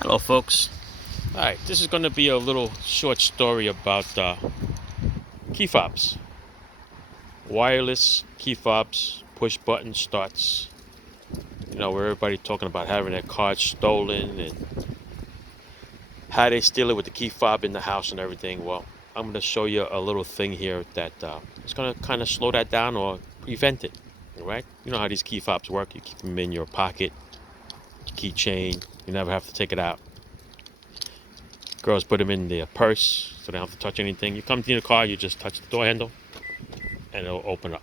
Hello folks. Alright, this is going to be a little short story about key fobs. Wireless key fobs, push button starts. You know, where everybody talking about having their cards stolen and how they steal it with the key fob in the house and everything. Well, I'm going to show you a little thing here that is going to kind of slow that down or prevent it. Alright? You know how these key fobs work. You keep them in your pocket, keychain. You never have to take it out. Girls put them in their purse so they don't have to touch anything. You come to the car, you just touch the door handle and it'll open up.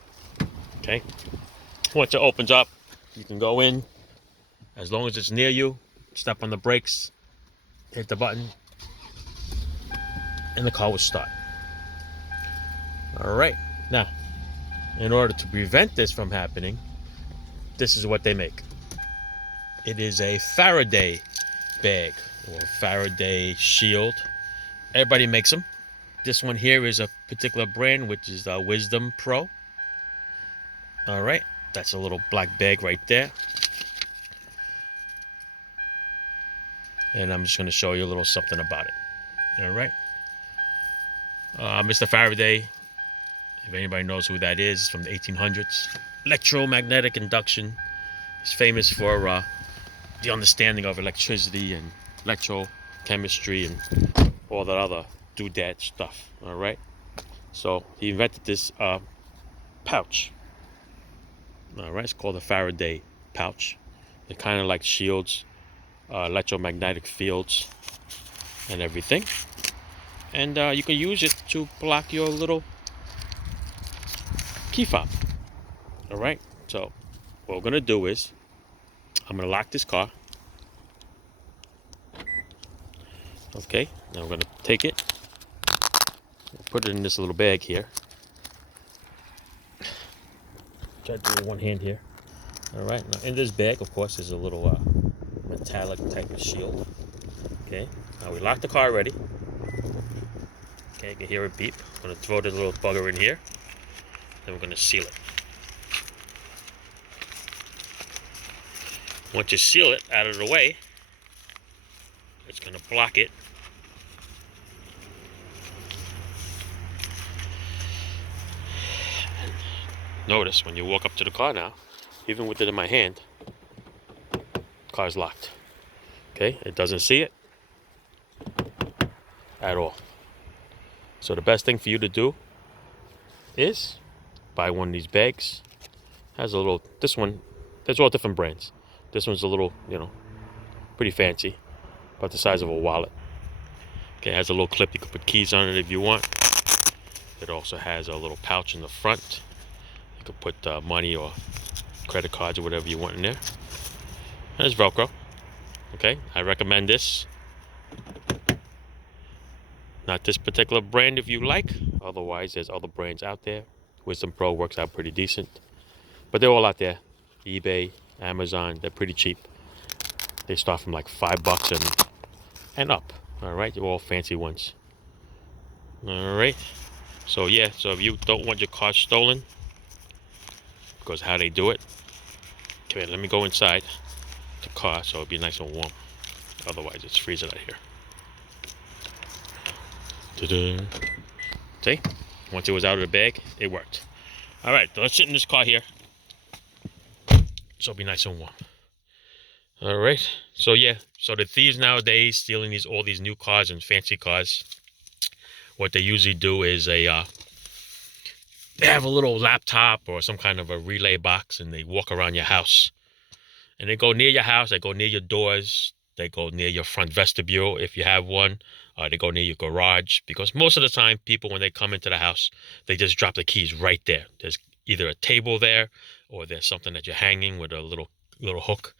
Okay? Once it opens up, you can go in. As long as it's near you, step on the brakes, hit the button, and the car will start. Alright, now, in order to prevent this from happening, this is what they make. It is a Faraday bag or Faraday Shield. Everybody makes them. This one here is a particular brand, which is Wisdom Pro. All right, that's a little black bag right there. And I'm just going to show you a little something about it. All right. Mr. Faraday, if anybody knows who that is, from the 1800s. Electromagnetic induction. He's famous for the understanding of electricity and electrochemistry and all that other doodad stuff. All right. So he invented this pouch. All right, it's called the Faraday Pouch. They're kind of like shields, electromagnetic fields, and everything. And you can use it to block your little key fob. All right. So what we're gonna do is, I'm gonna lock this car. Okay. Now we're gonna take it, put it in this little bag here. Try to do it with one hand here. All right. Now in this bag, of course, is a little metallic type of shield. Okay. Now we locked the car already. Okay, you can hear it beep. I'm gonna throw the little bugger in here. Then we're gonna seal it. Once you seal it out of the way, it's gonna block it. Notice when you walk up to the car now, even with it in my hand, the car's locked. Okay, it doesn't see it at all. So the best thing for you to do is buy one of these bags. Has a little, this one, there's all different brands. This one's a little, pretty fancy, about the size of a wallet. Okay, it has a little clip, you can put keys on it if you want. It also has a little pouch in the front. You can put money or credit cards or whatever you want in there. And it's Velcro. Okay, I recommend this. Not this particular brand if you like. Otherwise, there's other brands out there. Wisdom Pro works out pretty decent. But they're all out there. eBay, Amazon, they're pretty cheap. They start from like $5 and up. All right, they're all fancy ones. All right. So yeah, so if you don't want your car stolen, because how they do it. Okay, let me go inside the car so it'll be nice and warm. Otherwise, it's freezing out here. Ta-da. See? Once it was out of the bag, it worked. All right, so let's sit in this car here. So it'll be nice and warm. All right. So yeah, so the thieves nowadays stealing all these new cars and fancy cars. What they usually do is they have a little laptop or some kind of a relay box, and they walk around your house. And they go near your house, they go near your doors, they go near your front vestibule if you have one. They go near your garage, because most of the time, people, when they come into the house, they just drop the keys right there. There's either a table there, or there's something that you're hanging with a little hook.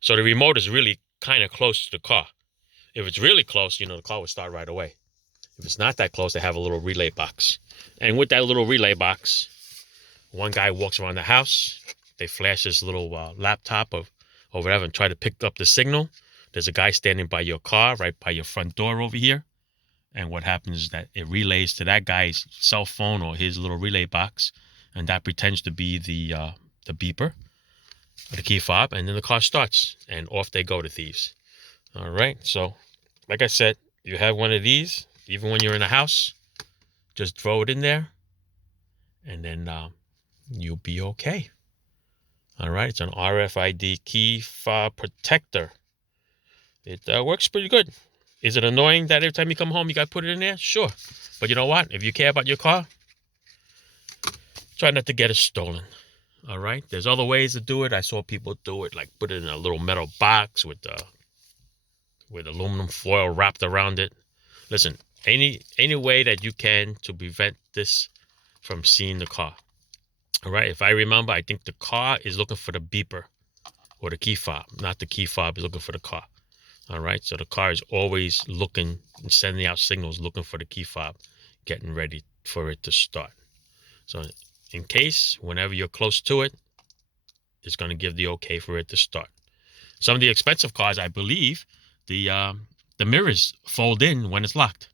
So the remote is really kind of close to the car. If it's really close, the car will start right away. If it's not that close, they have a little relay box. And with that little relay box, one guy walks around the house. They flash his little laptop or whatever and try to pick up the signal. There's a guy standing by your car, right by your front door over here. And what happens is that it relays to that guy's cell phone or his little relay box. And that pretends to be the beeper or the key fob. And then the car starts. And off they go, the thieves. All right, so like I said, you have one of these, even when you're in a house, just throw it in there, and then you'll be okay. All right, it's an RFID key fob protector. It works pretty good. Is it annoying that every time you come home you got to put it in there? Sure. But you know what? If you care about your car, try not to get it stolen. All right? There's other ways to do it. I saw people do it, like put it in a little metal box with aluminum foil wrapped around it. Listen, any way that you can to prevent this from seeing the car. All right? If I remember, I think the car is looking for the beeper or the key fob, not the key fob is looking for the car. All right, so the car is always looking and sending out signals, looking for the key fob, getting ready for it to start. So in case, whenever you're close to it, it's going to give the okay for it to start. Some of the expensive cars, I believe, the mirrors fold in when it's locked.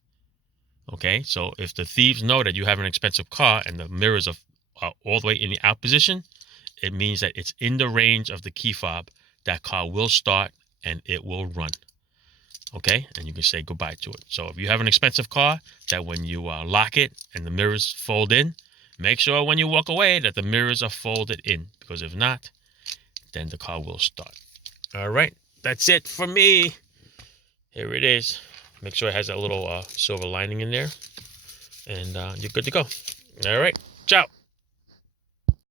Okay, so if the thieves know that you have an expensive car and the mirrors are all the way in the out position, it means that it's in the range of the key fob. That car will start and it will run. Okay, and you can say goodbye to it. So if you have an expensive car, that when you lock it and the mirrors fold in, make sure when you walk away that the mirrors are folded in, because if not, then the car will start. All right, that's it for me. Here it is. Make sure it has that little silver lining in there, and you're good to go. All right, ciao.